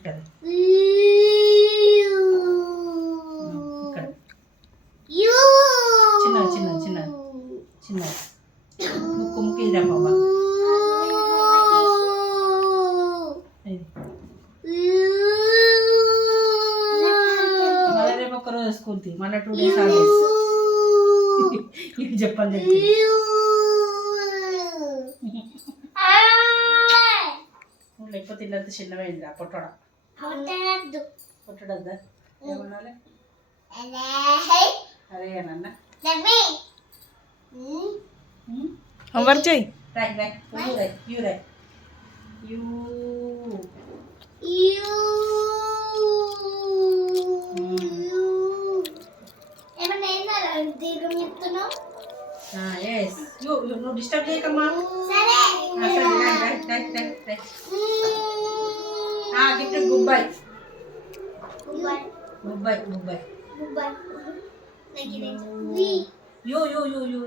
ఇక్కడ. చిన్న చిన్న చిన్న చిన్న. ముక్కు బాబా. మళ్ళీ రేపు టూ డేస్ ఇది చెప్పాలి లేకపోతే ఇల్లంతా చిన్నవైంది ఆ పొట్టడం. పొట్టడద్దా ఏమనాలి? అదే అన్న హోంవర్క్ చేయి. రాయ్ రాయ్. యూ రాయ్ యూ రాయ్. యూ. ఎస్ యూ నువ్వు డిస్టర్బ్ చేయకమ్మా. సరే. Goodbye goodbye you. You you. You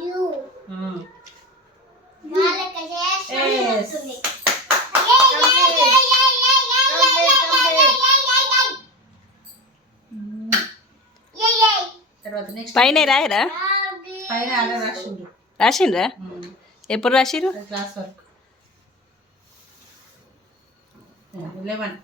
you Yes. తర్వాత నెక్స్ట్ పైన రాయరా? పైన అలా రాసిండు. రాసిండ్రా? ఎప్పుడు రాసిరు క్లాస్ వర్క్ లెవెన్